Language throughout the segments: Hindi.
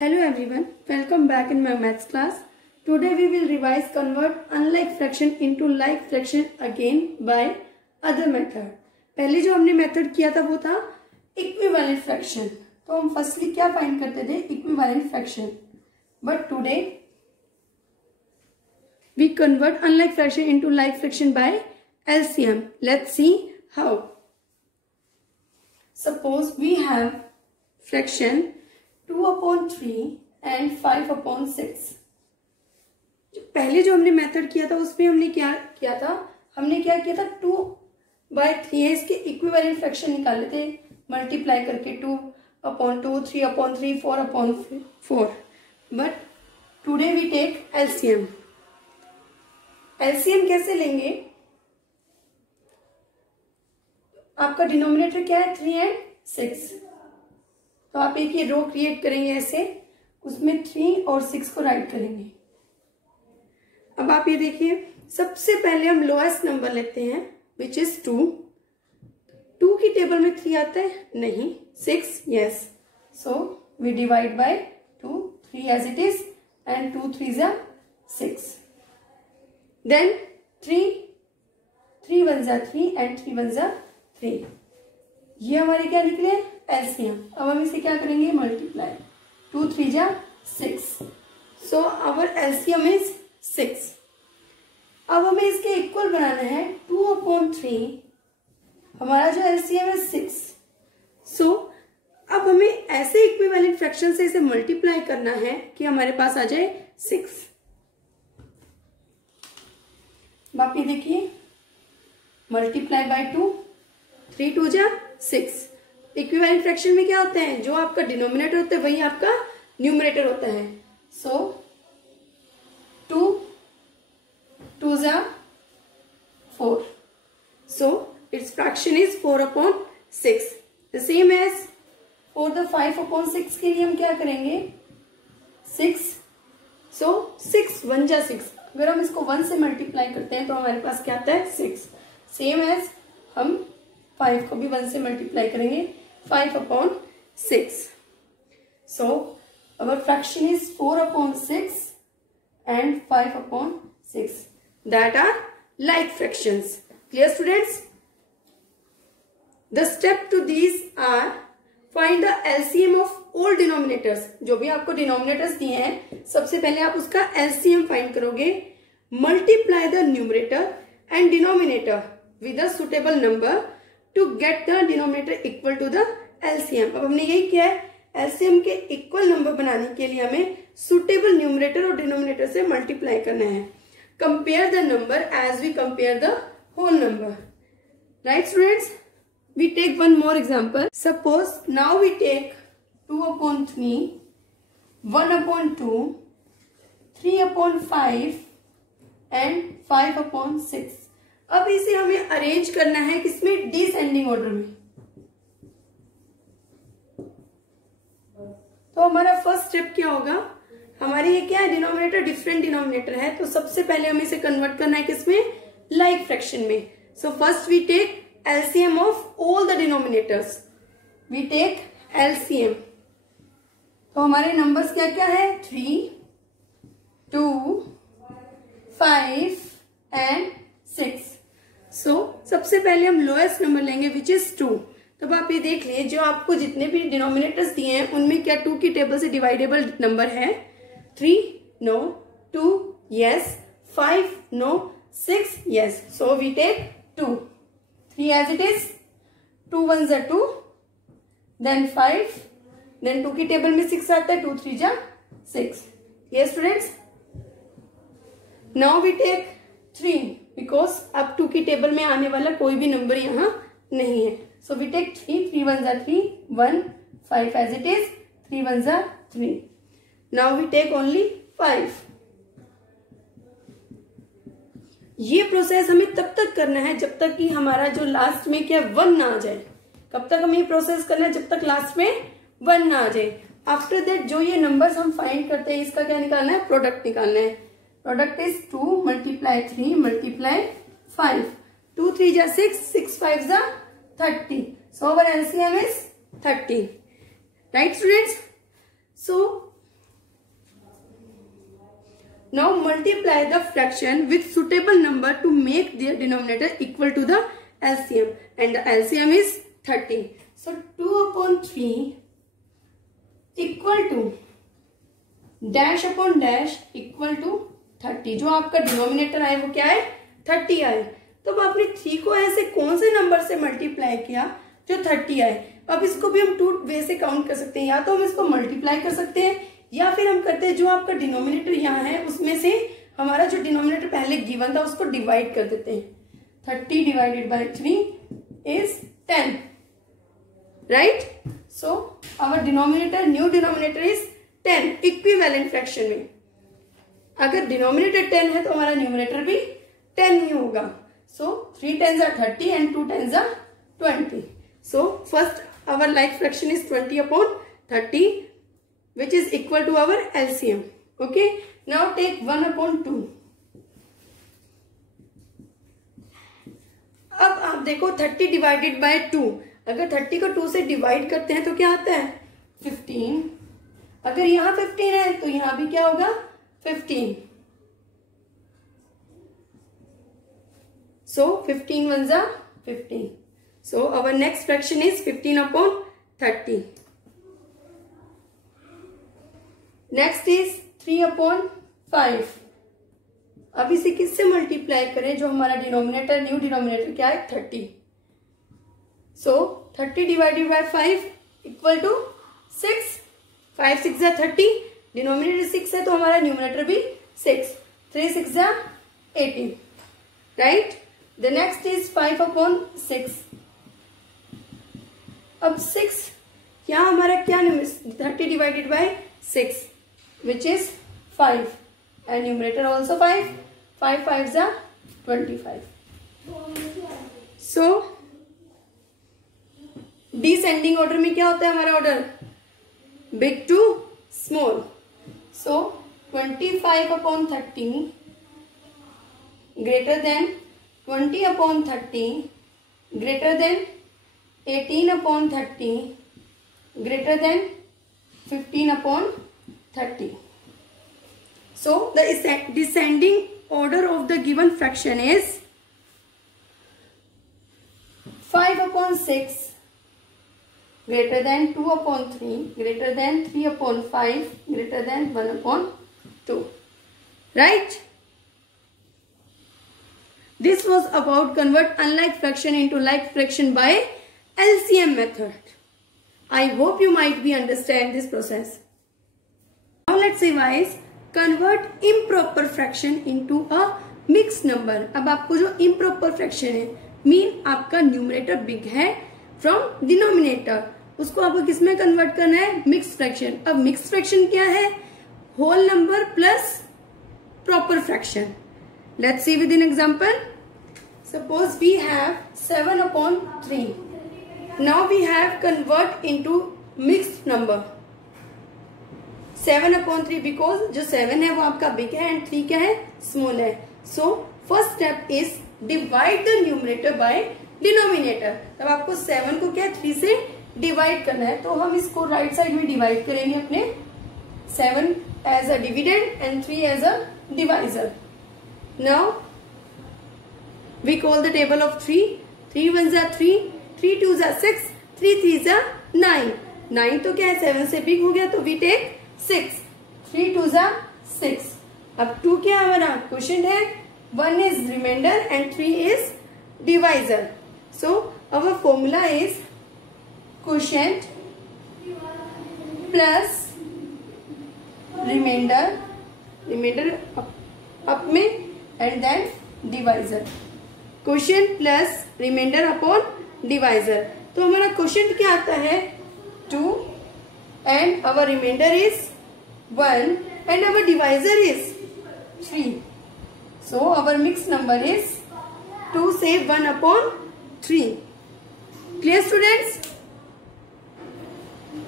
Hello everyone, welcome back in my maths class. Today we will revise convert unlike fraction into like fraction again by other method. पहले जो हमने मेथड किया था वो था इक्विवेलेंट फ्रैक्शन. तो हम फर्स्टली क्या फाइंड करते थे? Equivalent fraction. But today we convert unlike fraction into like fraction by LCM. Let's see how. Suppose we have fraction 2/3 and 5/6. पहले जो हमने मेथड किया था उसमें हमने क्या किया था? 2/3 है, इसके इक्विवेलेंट फ्रैक्शन निकाले थे मल्टीप्लाई करके 2/2, 3/3, 4/4. But today we take LCM. LCM कैसे लेंगे? आपका डिनोमिनेटर क्या है? 3 और 6. तो आप एक ये रो क्रिएट करेंगे ऐसे, उसमें 3 और 6 को राइट करेंगे. अब आप ये देखिए, सबसे पहले हम लोएस्ट नंबर लेते हैं विच इज 2. 2 की टेबल में 3 आता है? नहीं. 6, yes. So we divide by 2, 3 as it is, and 2 3s are 6. Then 3 1s are 3 and 3 1s are 3. ये हमारे क्या निकले? एलसीएम. अब हम इसे क्या करेंगे? Multiply. 2 3s are 6. So our LCM is 6. अब हमें इसके इक्वल बनाना है 2/3. हमारा जो एलसीएम है 6. सो अब हमें ऐसे इक्विवेलेंट फ्रैक्शन से इसे मल्टीप्लाई करना है कि हमारे पास आ जाए 6. आप ये देखिए, multiply by 2, 3 2s are 6. Equivalent fraction में क्या होता है? जो आपका डिनोमिनेटर होता है वही आपका न्यूमरेटर होता है. सो 2 2s are 4. So its fraction is 4/6. The same as for the 5/6 के लिए हम क्या करेंगे? 6. So 6 1 जा 6. अगर हम इसको 1 से मल्टीप्लाई करते हैं तो हमारे पास क्या आता है? 6. सेम एज हम 5 को भी 1 से मल्टीप्लाई करेंगे, 5/6. So our fraction is 4/6 and 5/6. That are like fractions. Clear students? The step to these are find the LCM of all denominators. जो भी आपको डिनोमिनेटर्स दिए हैं, सबसे पहले आप उसका LCM फाइंड करोगे. Multiply the numerator and denominator with a suitable number to get the denominator equal to the LCM. अब हमने यही किया है. LCM के इक्वल नंबर बनाने के लिए हमें सुटेबल न्यूमरेटर और डिनोमिनेटर से मल्टीप्लाई करना है. Compare the number as we compare the whole number. Right students? We take one more example. Suppose now we take 2/3, 1/2, 3/5 and 5/6. अब इसे हमें अरेंज करना है किसमें? डिसेंडिंग ऑर्डर में. तो हमारा फर्स्ट स्टेप क्या होगा? हमारे ये क्या है? डिनोमिनेटर डिफरेंट डिनोमिनेटर है, तो सबसे पहले हमें इसे कन्वर्ट करना है किसमें? लाइक फ्रैक्शन में. So first we take LCM of all the denominators. We take LCM. तो हमारे नंबर्स क्या क्या है? 3, 2, 5 and 6. So सबसे पहले हम लोएस्ट नंबर लेंगे विच इज 2. तब आप ये देख लिए, जो आपको जितने भी डिनोमिनेटर्स दिए हैं उनमें क्या 2 की टेबल से डिवाइडेबल नंबर है? 3 no, 2 yes, 5 no, 6 yes. So we take 2. 3 as it is, 2 1s are 2, then 5, then 2 की टेबल में 6 आता है, 2 3s are 6. Yes students? Now we take 3 because अब 2 की टेबल में आने वाला कोई भी नंबर यहाँ नहीं है. So we take 3, 3 1s are 3, 1, 5 as it is, 3 1s are 3. Now we take only 5. ये प्रोसेस हमें तब तक करना है जब तक कि हमारा जो लास्ट में क्या 1 ना आ जाए. कब तक हमें ये प्रोसेस करना है? जब तक लास्ट में 1 ना आ जाए. आफ्टर दैट जो ये नंबर्स हम फाइंड करते हैं, इसका क्या निकालना है? प्रोडक्ट निकालना है. Product is 2 multiply 3 multiply 5. 2 3s are 6, 6 5s are 30. So our LCM is 30. Right students? So Now multiply the fraction with suitable number to make their denominator equal to the LCM, and the LCM is 30. So 2/3 equal to dash upon dash equal to 30. जो आपका डिनोमिनेटर आए वो क्या है, 30 आए. तो अब आपने 3 को ऐसे कौन से नंबर से मल्टीप्लाई किया जो 30 आए. अब इसको भी हम 2 वे से काउंट कर सकते हैं. या तो हम इसको मल्टीप्लाई कर सकते हैं या फिर हम करते हैं जो आपका डिनोमिनेटर यहाँ है उसमें से हमारा जो डिनोमिनेटर पहले गिवन था उसको डिवाइड कर देते हैं. 30 divided by 3 is 10, right. So our denominator, new denominator is 10 equivalent fraction में. अगर डिनोमिनेटर 10 है तो हमारा न्यूमरेटर भी 10 ही होगा. सो 3 10s are 30 and 2 10s are 20. So first our like fraction is 20/30, which is equal to our LCM. Okay. Now take 1/2. अब आप देखो 30 डिवाइडेड बाय 2. अगर 30 को 2 से डिवाइड करते हैं तो क्या आता है, 15. अगर यहाँ 15 है तो यहाँ भी क्या होगा, 15. So 15 ones are 15. So our next fraction is 15/30. Next is 3/5. अब इसे किससे मल्टीप्लाई करें, जो हमारा डिनोमिनेटर, न्यू डिनोमिनेटर क्या है, 30. So 30 divided by 5 equal to 6. 5 6 जा 30. डिनोमिनेटर 6 है तो हमारा न्यूमरेटर भी 6. 3 6 जा 18, राइट. The next is 5/6. अब 6 यहाँ हमारा क्या, 30 divided bye 6 which is 5 and numerator also 5. 5 5s are 25. So descending order में क्या होता है हमारा order, big to small. So 25/30 greater than 20/30 greater than 18/30 greater than 15/30. So the descending order of the given fraction is 5/6 greater than 2/3 greater than 3/5 greater than 1/2, right. This was about convert unlike fraction into like fraction by LCM method. I hope you might be understand this process. Now let's revise convert improper fraction into a mixed number. अब आपको जो improper fraction है, मीन आपका न्यूमरेटर बिग है फ्रॉम डिनोमिनेटर, उसको आपको किसमें कन्वर्ट करना है, मिक्स फ्रैक्शन. अब मिक्स फ्रैक्शन क्या है, whole number plus proper fraction. Let's see with an example. Suppose we have 7/3. Now we have convert into mixed number 7/3 because जो 7 है वो आपका बिग है and 3 क्या है, स्मॉल है. So first step is divide the numerator by denominator. तब आपको 7 को क्या 3 से डिवाइड करना है, तो हम इसको राइट साइड में डिवाइड करेंगे अपने. 7 as a dividend and 3 as a divisor. Now we call the table of 3. 3 1s are 3, 3 2s are 6, 3 3s are 9. 9 तो क्या है, 7 से बिग हो गया तो we take 6. 3 2s are 6. अब 2 क्या हमारा क्वोशिएंट है, 1 is remainder and 3 is divisor. So our formula is quotient plus remainder up में and then divisor. Quotient plus remainder upon divisor. तो हमारा क्वोशिएंट क्या आता है, 2 and our remainder is 1 and our divisor is 3. So our mixed number is 2 से 1/3. Clear students?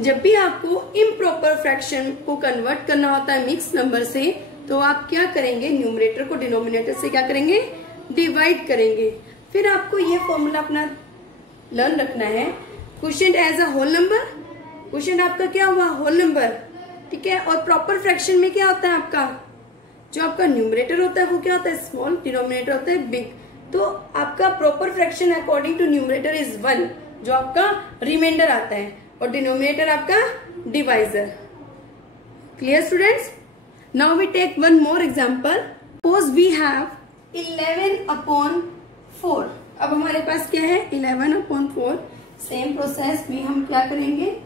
जब भी आपको इम्प्रॉपर फ्रैक्शन को कन्वर्ट करना होता है मिक्स नंबर से, तो आप क्या करेंगे, न्यूमरेटर को डिनोमिनेटर से क्या करेंगे, डिवाइड करेंगे. फिर आपको ये फॉर्मूला अपना लर्न रखना है, quotient as a whole number. Quotient आपका क्या हुआ, होल नंबर, ठीक है. और प्रॉपर फ्रैक्शन में क्या होता है आपका, जो आपका न्यूमरेटर होता है वो क्या होता है, स्मॉल, डिनोमिनेटर होता है बिग। तो आपका proper fraction according to numerator is 1, जो आपका रिमाइंडर आता है, और डिनोमिनेटर आपका divisor. Clear students? Now we take one more example. Suppose we have 11/4। अब हमारे पास क्या है, 11/4। सेम प्रोसेस भी हम क्या करेंगे,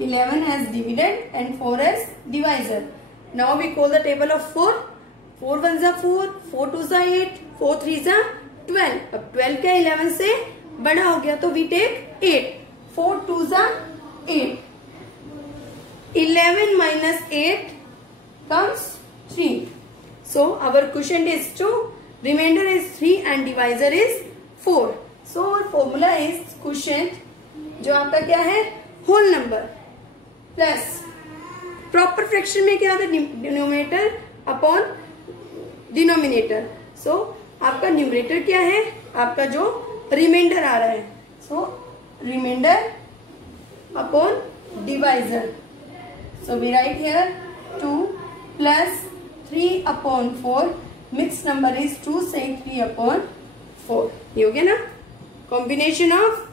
11 as dividend and 4 as divisor. Now we call the table of 4. 4 1s are 4, 4 2s are 8, 4 3s are 12. अब 12 क्या 11 से बड़ा हो गया, तो we take 8. 4 2s are 8. 11 minus 8 comes 3. So our quotient is 2, remainder is 3 and divisor is 4. So our formula is quotient, जो आपका क्या है, whole number plus proper fraction में क्या होता है, डिनोमिनेटर अपॉन डिनोमिनेटर। सो आपका न्यूमरेटर क्या है, आपका जो रिमाइंडर आ रहा है, so reminder upon divisor. So we write here 2 plus 3/4, mix number is 2 से 3/4। ये हो गया ना, combination of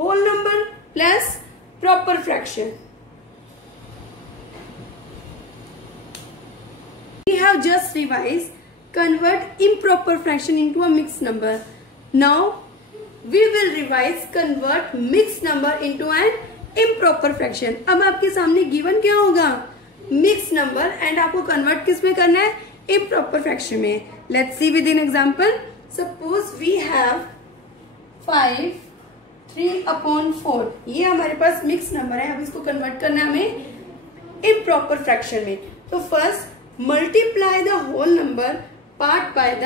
whole number plus proper fraction. We have just revised convert improper fraction into a mixed number. Now we will revise convert mixed number into an improper fraction. अब आपके सामने given क्या होगा, mixed number, and आपको convert किस में करना है, improper fraction में। Let's see with an example. Suppose we have 5 3/4। ये हमारे पास मिक्स नंबर है, अब इसको कन्वर्ट करना है हमें इम्प्रॉपर फ्रैक्शन में। तो first multiply the whole number part by the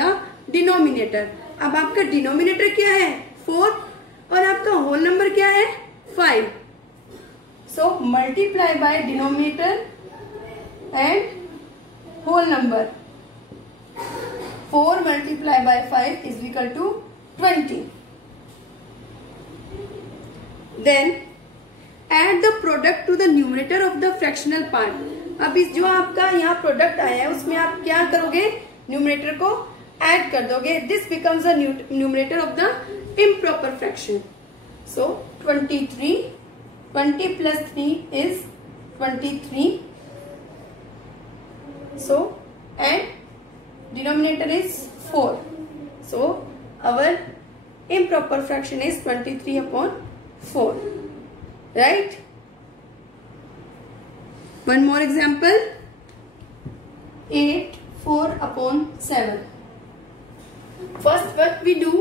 denominator. अब आपका डिनोमिनेटर क्या है, 4, और आपका होल नंबर क्या है, 5। So multiply by denominator and whole number. 4 multiplied by 5 is equal to 20. Then add the product to the numerator of the fractional part. अब इस जो आपका यहाँ प्रोडक्ट आया है उसमें आप क्या करोगे, न्यूमरेटर को ऐड कर दोगे। This becomes the numerator of the improper fraction. So 23, 20 plus 3 is 23. So and denominator is 4. So our improper fraction is 23/4. Right? One more example. 8 4/7. First what we do,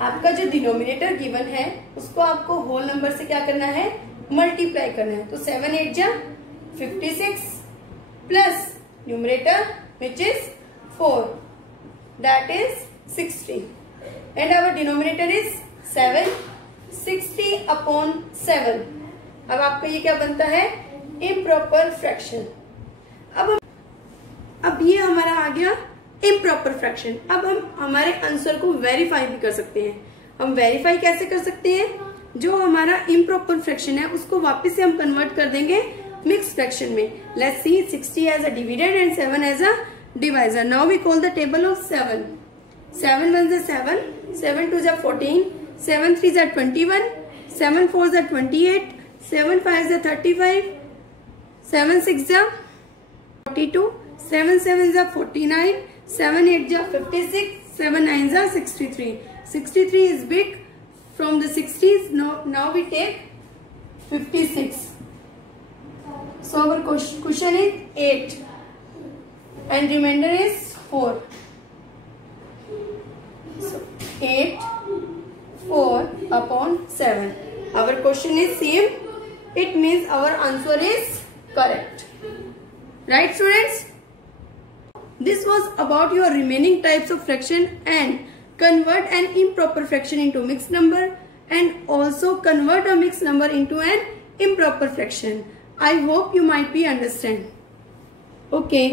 आपका जो डिनोमिनेटर गिवन है उसको आपको होल नंबर से क्या करना है, मल्टीप्लाई करना है। तो 7 8 जा 56 plus numerator which is 4, that is 60, and our denominator is 7, 60/7। अब आपका ये क्या बनता है, इम्प्रॉपर फ्रैक्शन। अब ये हमारा आ गया इम्प्रॉपर फ्रैक्शन। अब हम हमारे आंसर को वेरीफाई भी कर सकते हैं। हम वेरीफाई कैसे कर सकते हैं, जो हमारा इम्प्रॉपर फ्रैक्शन है उसको वापस से हम कन्वर्ट कर देंगे मिक्स फ्रैक्शन में। Let's see 60 as a dividend and 7 as a divisor. Now we call the table of 7. 7 1s are 7, 7 2s are 14, 7 3s are 21, 7 4s are 28, 7 5s are 35, 7 6s are 42, 7 7s are 49, 7 8s are 56, 7 9s are 63. 63 is big from the 60s. Now we take 56. So our question is 8 and remainder is 4. So 8 4/7. Our question is same. It means our answer is correct. Right, students? This was about your remaining types of fraction and convert an improper fraction into mixed number and also convert a mixed number into an improper fraction. I hope you might be understand. Okay.